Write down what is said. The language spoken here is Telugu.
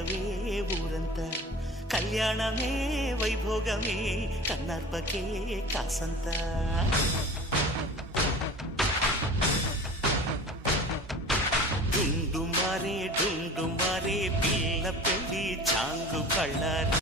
పండగవే ఊరంతా కళ్యాణమే వైభోగమే కన్నార్పకే కాసంత డుండు మారే పిల్ల పెళ్ళి చాంగు కళ్ళారి